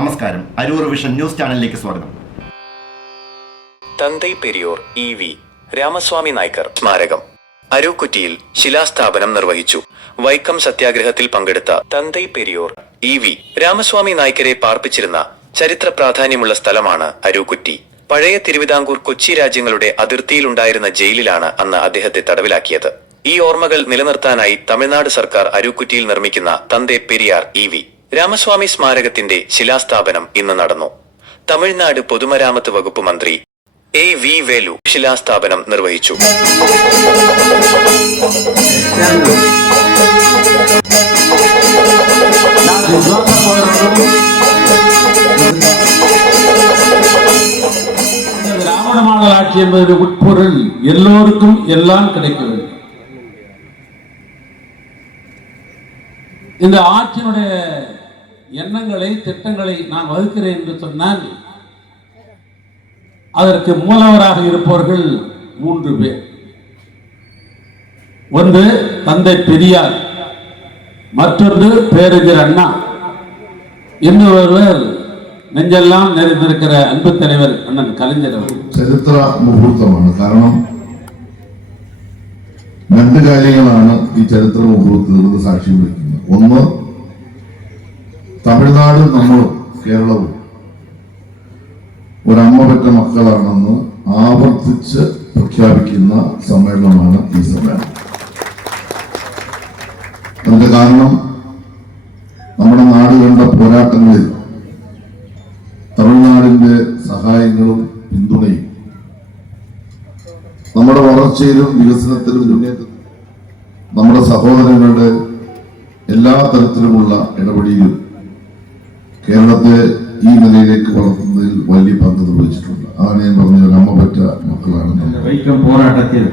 നമസ്കാരം. Aroor vision news ചാനലിലേക്ക് സ്വാഗതം. തന്തൈ പെരിയോർ EV രാമസ്വാമി നായ്ക്കർ സ്മാരകം അരൂക്കുറ്റിയിൽ ശിലാസ്ഥാപനം നിർവഹിച്ചു. വൈക്കം സത്യാഗ്രഹത്തിൽ പങ്കെടുത്ത തന്തൈ പെരിയോർ EV രാമസ്വാമി നായ്ക്കരെ പാർപ്പിച്ചിരുന്ന ചരിത്ര പ്രാധാന്യമുള്ള സ്ഥലമാണ് അരൂക്കുറ്റി. പഴയ തിരുവിതാംകൂർ കൊച്ചി രാജ്യങ്ങളുടെ അതിർത്തിയിലുണ്ടായിരുന്ന ജയിലിലാണ് അന്ന് അദ്ദേഹത്തെ തടവിലാക്കിയത്. ഈ ഓർമ്മകൾ നിലനിർത്താനായി തമിഴ്നാട് സർക്കാർ അരൂക്കുറ്റിയിൽ നിർമ്മിക്കുന്ന തന്തൈ പെരിയാർ EV രാമസ്വാമി സ്മാരകത്തിന്റെ ശിലാസ്ഥാപനം ഇന്ന് നടന്നു. തമിഴ്നാട് പൊതുമരാമത്ത് വകുപ്പ് മന്ത്രി AV വേലു ശിലാസ്ഥാപനം നിർവഹിച്ചു. திராவிட மாடல் ஆட்சி என்பது உட்பொருள் எல்லோருக்கும் எல்லாம் கிடைக்க வேண்டும். இந்த ஆட்சியினுடைய எண்ணங்களை திட்டங்களை நான் வகுக்கிறேன் என்று சொன்னால் அதற்கு மூலவராக இருப்பவர்கள் 3 பேர். ஒன்று தந்தை பெரியார், மற்றொன்று பேரறிஞர் அண்ணா, இன்னொருவர் നെഞ്ചെല്ലാം നിറഞ്ഞിരിക്കുന്ന അൻപു തലവർ അണ്ണൻ കലഞ്ഞർ. ചരിത്ര മുഹൂർത്തമാണ്. കാരണം 2 കാര്യങ്ങളാണ് ഈ ചരിത്ര മുഹൂർത്തത്തിൽ സാക്ഷ്യം വഹിക്കുന്നത്. ഒന്ന്, തമിഴ്നാട് നമ്മളും കേരളവും ഒരമ്മ പെറ്റ മക്കളാണെന്ന് ആവർത്തിച്ച് പ്രഖ്യാപിക്കുന്ന സമ്മേളനമാണ് ഈ സമ്മേളനം. അതിന്റെ കാരണം നമ്മുടെ നാട് കണ്ട പോരാട്ടങ്ങളിൽ തമിഴ്നാടിന്റെ സഹായങ്ങളും പിന്തുണയും നമ്മുടെ വളർച്ചയിലും വികസനത്തിലും മുന്നേറ്റത്തിലും നമ്മുടെ സഹോദരങ്ങളുടെ എല്ലാ തരത്തിലുമുള്ള ഇടപെടലിലും കേരളത്തെ ഈ നിലയിലേക്ക് വളർത്തുന്നതിൽ വലിയ പങ്ക് നിർവഹിച്ചിട്ടുണ്ട്. അതാണ് ഞാൻ പറഞ്ഞ ഒരു അമ്മ പറ്റ മക്കളാണ്. வைக்கம் போராட்டத்தில்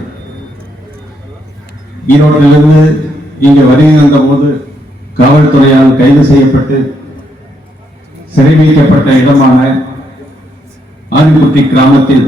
ஈரோட்டிலிருந்து இங்கே வருகை வந்த போது காவல்துறையால் கைது செய்யப்பட்டு சிறை வைக்கப்பட்ட இடமான ஆரிக்குட்டி கிராமத்தில்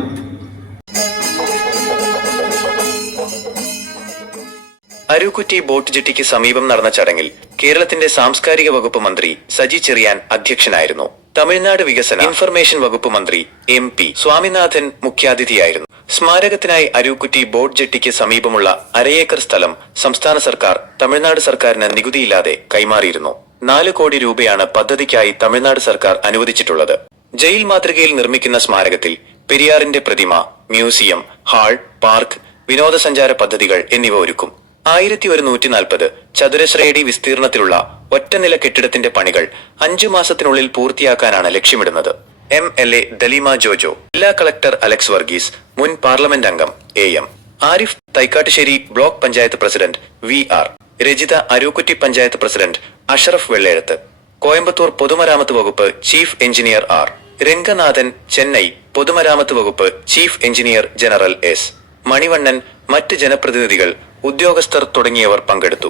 അരൂക്കുറ്റി ബോട്ട് ജെട്ടിക്ക് സമീപം നടന്ന ചടങ്ങിൽ കേരളത്തിന്റെ സാംസ്കാരിക വകുപ്പ് മന്ത്രി സജി ചെറിയാൻ അധ്യക്ഷനായിരുന്നു. തമിഴ്നാട് വികസന ഇൻഫർമേഷൻ വകുപ്പ് മന്ത്രി MP സ്വാമിനാഥൻ മുഖ്യാതിഥിയായിരുന്നു. സ്മാരകത്തിനായി അരൂക്കുറ്റി ബോട്ട് ജെട്ടിക്ക് സമീപമുള്ള 1/2 ഏക്കർ സ്ഥലം സംസ്ഥാന സർക്കാർ തമിഴ്നാട് സർക്കാരിന് നികുതിയില്ലാതെ കൈമാറിയിരുന്നു. 4 കോടി രൂപയാണ് പദ്ധതിക്കായി തമിഴ്നാട് സർക്കാർ അനുവദിച്ചിട്ടുള്ളത്. ജയിൽ മാതൃകയിൽ നിർമ്മിക്കുന്ന സ്മാരകത്തിൽ പെരിയാറിന്റെ പ്രതിമ, മ്യൂസിയം, ഹാൾ, പാർക്ക്, വിനോദസഞ്ചാര പദ്ധതികൾ എന്നിവ ഒരുക്കും. 1140 ചതുരശ്രയടി വിസ്തീർണത്തിലുള്ള ഒറ്റനില കെട്ടിടത്തിന്റെ പണികൾ 5 മാസത്തിനുള്ളിൽ പൂർത്തിയാക്കാനാണ് ലക്ഷ്യമിടുന്നത്. MLA ദലീമ ജോജോ, ജില്ലാ കളക്ടർ അലക്സ് വർഗീസ്, മുൻ പാർലമെന്റ് അംഗം AM Arif, Thaikattussery block panchayat president VR Rajitha, Arookutty panchayat president Ashraf Vellezhuthu, Coimbatore പൊതുമരാമത്ത് വകുപ്പ് chief engineer R Ranganathan, Chennai പൊതുമരാമത്ത് വകുപ്പ് chief engineer general S Manivannan, മറ്റ് ജനപ്രതിനിധികൾ, ഉദ്യോഗസ്ഥർ തുടങ്ങിയവർ പങ്കെടുത്തു.